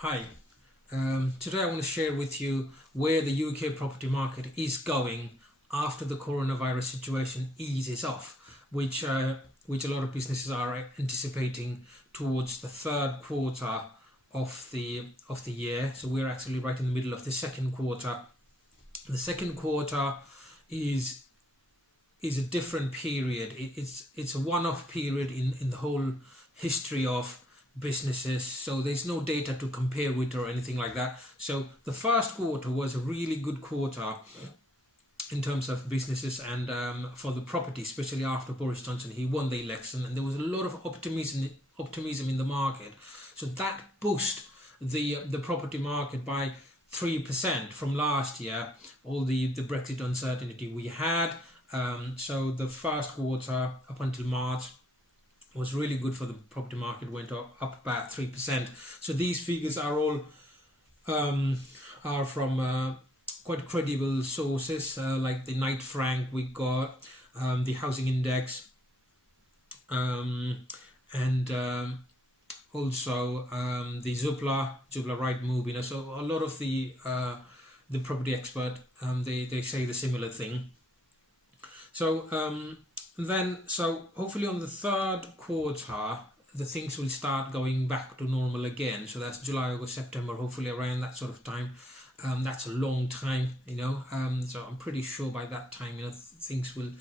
Hi, today I want to share with you where the UK property market is going after the coronavirus situation eases off, which a lot of businesses are anticipating towards the third quarter of the year. So we're actually right in the middle of the second quarter. The second quarter is is a different period. It's a one-off period in the whole history of businesses. So there's no data to compare with or anything like that. So the first quarter was a really good quarter in terms of businesses and for the property, especially after Boris Johnson he won the election, and there was a lot of optimism in the market. So that boosted the property market by 3% from last year. All the Brexit uncertainty we had. So the first quarter up until March was really good for the property market, went up about 3%. So these figures are all are from quite credible sources like the Knight Frank we got, the housing index, and also the Zoopla right move. So a lot of the property expert they say the similar thing. So so hopefully on the third quarter, the things will start going back to normal again. So that's July, August, September, hopefully around that sort of time. That's a long time, so I'm pretty sure by that time, things will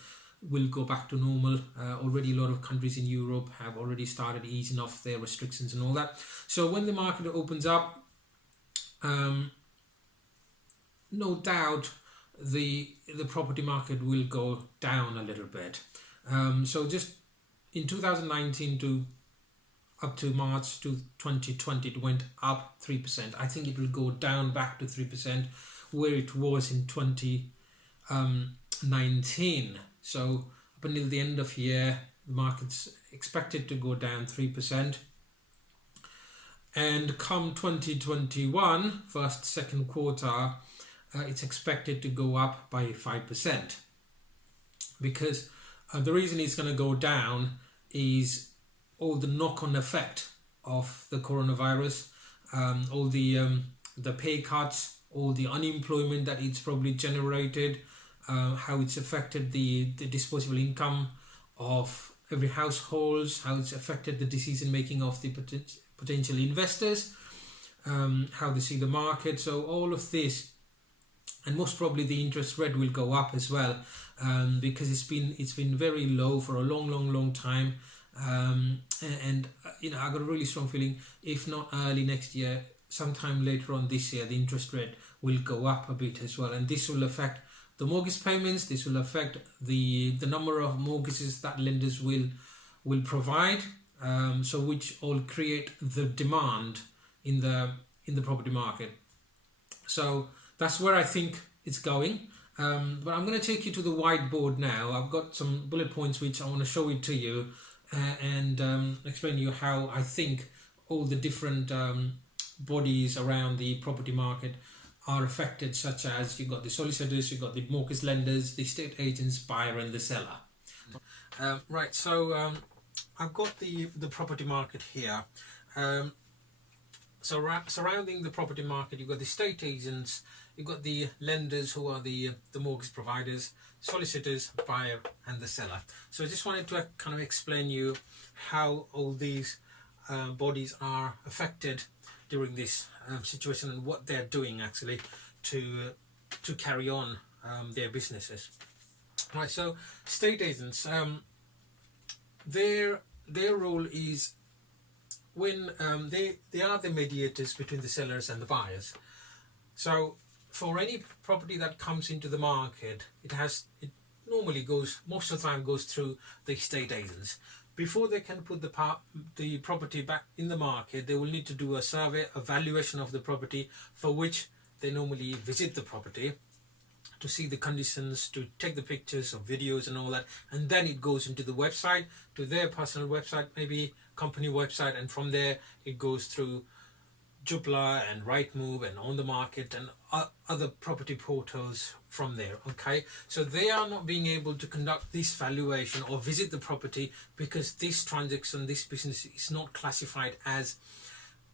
go back to normal. Already a lot of countries in Europe have already started easing off their restrictions and all that. So when the market opens up, no doubt the property market will go down a little bit. So just in 2019 to up to March to 2020, it went up 3%. I think it will go down back to 3% where it was in 2019. So up until the end of year, the market's expected to go down 3%. And come 2021, first, second quarter, it's expected to go up by 5%. Because the reason it's going to go down is all the knock-on effect of the coronavirus, all the pay cuts, all the unemployment that it's probably generated, how it's affected the disposable income of every household, how it's affected the decision making of the potential investors, how they see the market. So all of this, and most probably the interest rate will go up as well, because it's been very low for a long time. And I got a really strong feeling, if not early next year, sometime later on this year, the interest rate will go up a bit as well, and this will affect the mortgage payments. This will affect the number of mortgages that lenders will provide, so which all create the demand in the property market. So that's where I think it's going. But I'm going to take you to the whiteboard now. I've got some bullet points which I want to show it to you, and explain to you how I think all the different bodies around the property market are affected, such as you've got the solicitors, you've got the mortgage lenders, the estate agents, buyer and the seller. Right, so I've got the property market here. So surrounding the property market, you've got the estate agents, you've got the lenders who are the mortgage providers, solicitors, buyer and the seller. So I just wanted to kind of explain you how all these bodies are affected during this situation, and what they're doing actually to carry on their businesses. Right, so estate agents, their role is when they are the mediators between the sellers and the buyers. So for any property that comes into the market, it normally goes, most of the time goes through the estate agents. Before they can put the property back in the market, they will need to do a survey, a valuation of the property, for which they normally visit the property to see the conditions, to take the pictures or videos and all that, and then it goes into the website, to their personal website, maybe company website, and from there it goes through Zoopla and Rightmove and On the Market and other property portals from there. Okay, so they are not being able to conduct this valuation or visit the property because this transaction, this business is not classified as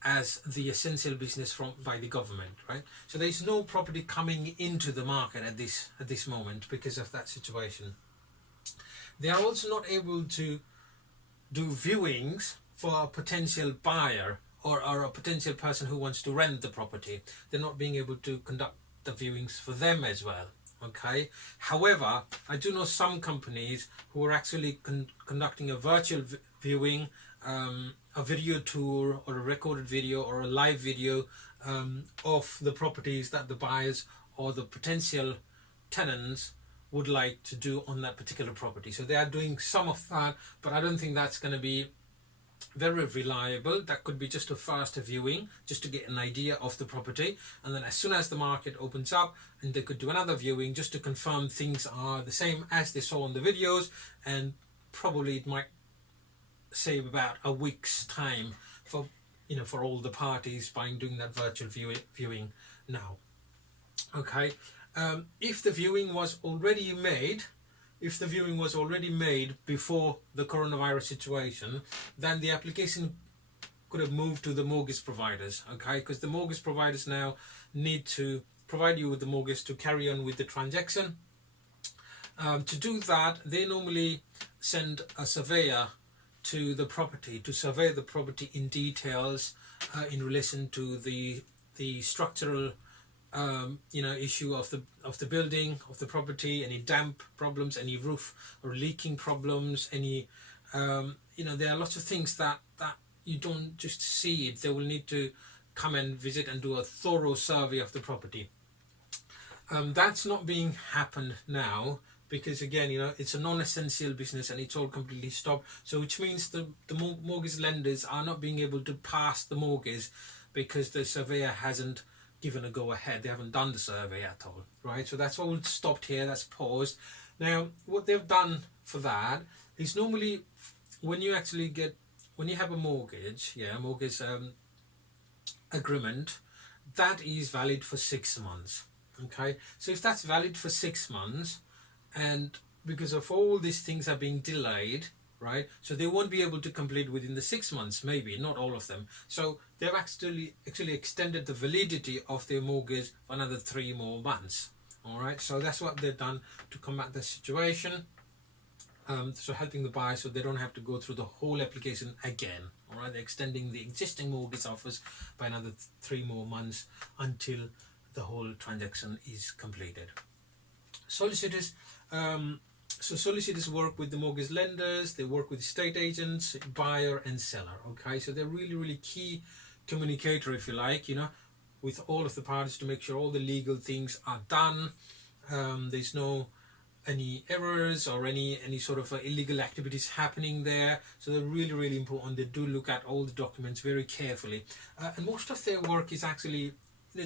as the essential business by the government, right? So there's no property coming into the market at this moment because of that situation. They are also not able to do viewings for a potential buyer or a potential person who wants to rent the property. They're not being able to conduct the viewings for them as well. Okay. However, I do know some companies who are actually conducting a virtual viewing, a video tour or a recorded video or a live video of the properties that the buyers or the potential tenants would like to do on that particular property. So they are doing some of that, but I don't think that's going to be very reliable. That could be just a faster viewing just to get an idea of the property, and then as soon as the market opens up, and they could do another viewing just to confirm things are the same as they saw on the videos, and probably it might save about a week's time for for all the parties doing that virtual viewing now. Okay. If the viewing was already made before the coronavirus situation, then the application could have moved to the mortgage providers, okay? Because the mortgage providers now need to provide you with the mortgage to carry on with the transaction. To do that, they normally send a surveyor to the property to survey the property in details in relation to the structural issue of the building, of the property, any damp problems, any roof or leaking problems, any there are lots of things that you don't just see it. They will need to come and visit and do a thorough survey of the property. That's not being happened now because, again, it's a non-essential business and it's all completely stopped. So which means the mortgage lenders are not being able to pass the mortgage because the surveyor hasn't given a go-ahead. They haven't done the survey at all, right? So that's all stopped here. That's paused. Now, what they've done for that is normally when you have a mortgage, agreement, that is valid for 6 months. Okay, so if that's valid for 6 months, and because of all these things are being delayed, right, so they won't be able to complete within the 6 months, maybe not all of them. So they've actually extended the validity of their mortgage for another 3 more months. All right, so that's what they've done to combat the situation. So helping the buyer so they don't have to go through the whole application again. All right, they're extending the existing mortgage offers by another 3 more months until the whole transaction is completed. Solicitors. So solicitors work with the mortgage lenders, they work with estate agents, buyer and seller. Okay, so they're really key communicator, if you like, with all of the parties to make sure all the legal things are done. There's no any errors or any sort of illegal activities happening there. So they're really important. They do look at all the documents very carefully, and most of their work is actually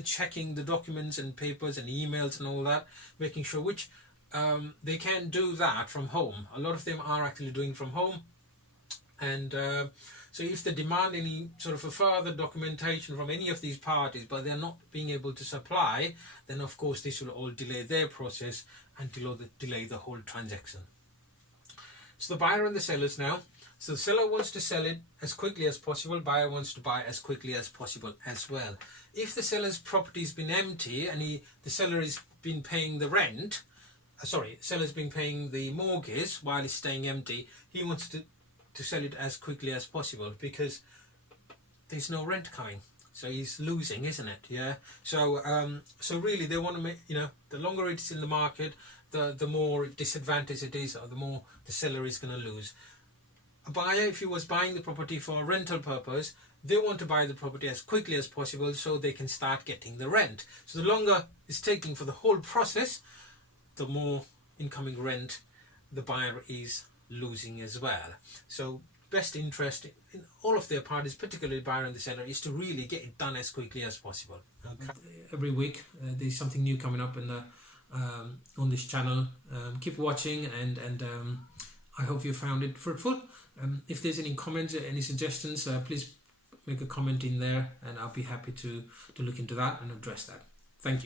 checking the documents and papers and emails and all that, making sure which they can't do that from home. A lot of them are actually doing from home, and so if they demand any sort of a further documentation from any of these parties but they're not being able to supply, then of course this will all delay their process and delay the whole transaction. So the buyer and the sellers now. So the seller wants to sell it as quickly as possible, buyer wants to buy as quickly as possible as well. If the seller's property has been empty and the seller has been paying the rent, seller's been paying the mortgage while it's staying empty, he wants to sell it as quickly as possible because there's no rent coming. So he's losing, isn't it? Yeah. So so really they want to make, the longer it's in the market, the more disadvantage it is, or the more the seller is going to lose. A buyer, if he was buying the property for a rental purpose, they want to buy the property as quickly as possible so they can start getting the rent. So the longer it's taking for the whole process, the more incoming rent the buyer is losing as well. So best interest in all of their parties, particularly buyer and the seller, is to really get it done as quickly as possible. Okay. Every week there's something new coming up in the on this channel. Keep watching, and I hope you found it fruitful. If there's any comments or any suggestions, please make a comment in there and I'll be happy to look into that and address that. Thank you.